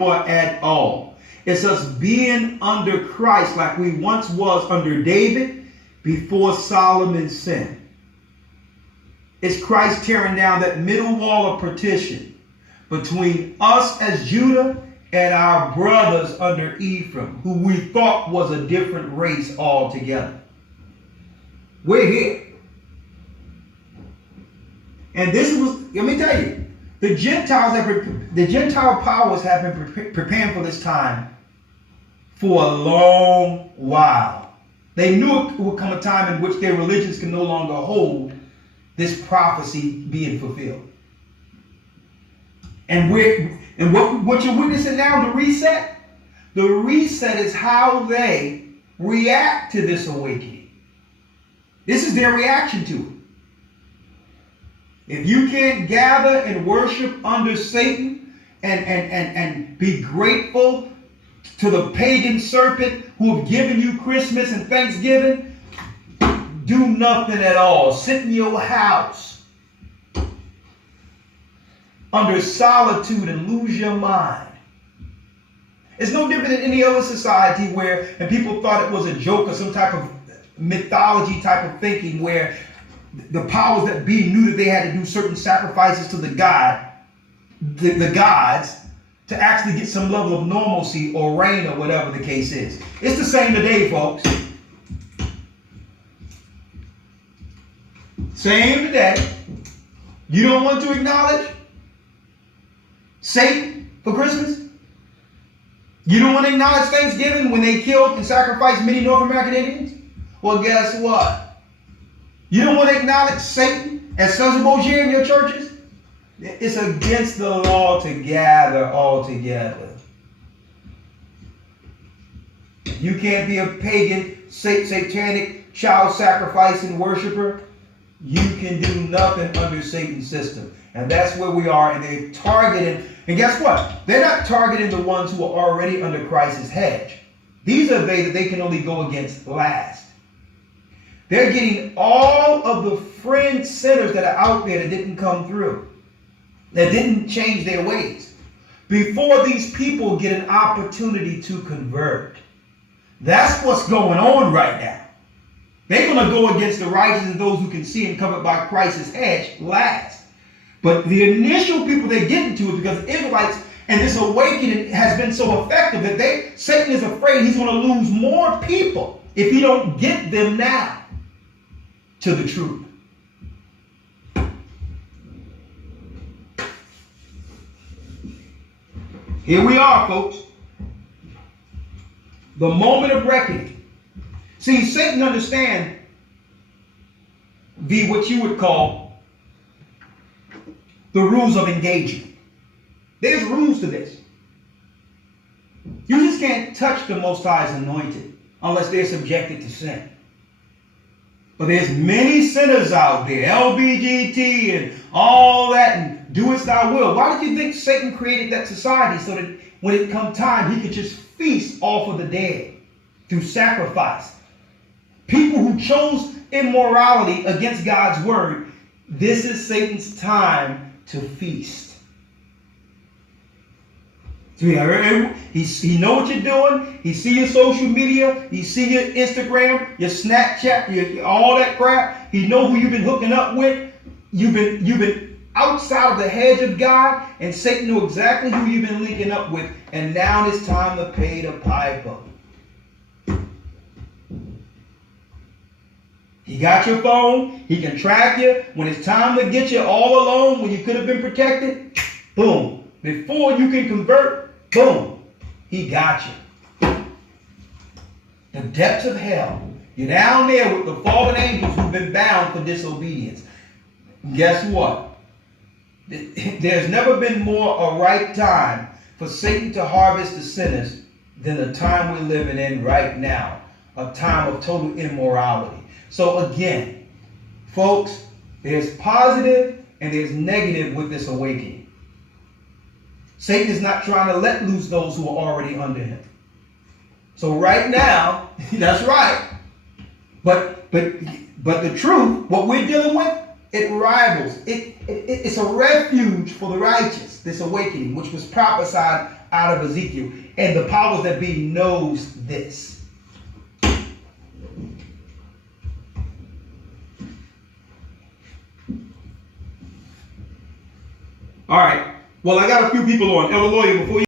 at all. It's us being under Christ like we once was under David before Solomon's sin. It's Christ tearing down that middle wall of partition between us as Judah and our brothers under Ephraim, who we thought was a different race altogether. We're here. And this was, let me tell you, the Gentile powers have been preparing for this time for a long while. They knew it would come a time in which their religions can no longer hold this prophecy being fulfilled. And what you're witnessing now, the reset is how they react to this awakening. This is their reaction to it. If you can't gather and worship under Satan and be grateful to the pagan serpent who have given you Christmas and Thanksgiving, do nothing at all. Sit in your house under solitude and lose your mind. It's no different than any other society where, and people thought it was a joke or some type of mythology type of thinking where the powers that be knew that they had to do certain sacrifices to the gods to actually get some level of normalcy or rain or whatever the case is. It's the same today, folks. Same today. You don't want to acknowledge Satan for Christmas? You don't want to acknowledge Thanksgiving when they killed and sacrificed many North American Indians? Well, guess what? You don't want to acknowledge Satan as Sons of Bogier in your churches? It's against the law to gather all together. You can't be a pagan, satanic, child sacrificing worshiper. You can do nothing under Satan's system. And that's where we are. And they're targeting. And guess what? They're not targeting the ones who are already under Christ's hedge. These are they that they can only go against last. They're getting all of the fringe sinners that are out there that didn't come through, that didn't change their ways, before these people get an opportunity to convert. That's what's going on right now. They're going to go against the righteous and those who can see and covered by Christ's hedge last. But the initial people they're getting to is because the Israelites and this awakening has been so effective that Satan is afraid he's going to lose more people if he don't get them now to the truth. Here we are, folks. The moment of reckoning. See, Satan understands what you would call the rules of engagement. There's rules to this. You just can't touch the Most High's anointed unless they're subjected to sin. But there's many sinners out there, LBGT and all that, and do as thou will. Why did you think Satan created that society so that when it come time, he could just feast off of the dead through sacrifice? People who chose immorality against God's word, this is Satan's time to feast. He know what you're doing. He see your social media. He see your Instagram, your Snapchat, all that crap. He know who you've been hooking up with. You've been outside of the hedge of God, and Satan knew exactly who you've been linking up with. And now it's time to pay the piper. He got your phone. He can track you. When it's time to get you all alone, when you could have been protected, boom. Before you can convert, boom, he got you. The depths of hell. You're down there with the fallen angels who've been bound for disobedience. Guess what? There's never been more a right time for Satan to harvest the sinners than the time we're living in right now. A time of total immorality. So again, folks, there's positive and there's negative with this awakening. Satan is not trying to let loose those who are already under him. So right now, that's right. But the truth, what we're dealing with, It rivals. It's a refuge for the righteous, this awakening, which was prophesied out of Ezekiel. And the powers that be knows this. All right. Well, I got a few people on. Elder Lawyer, before you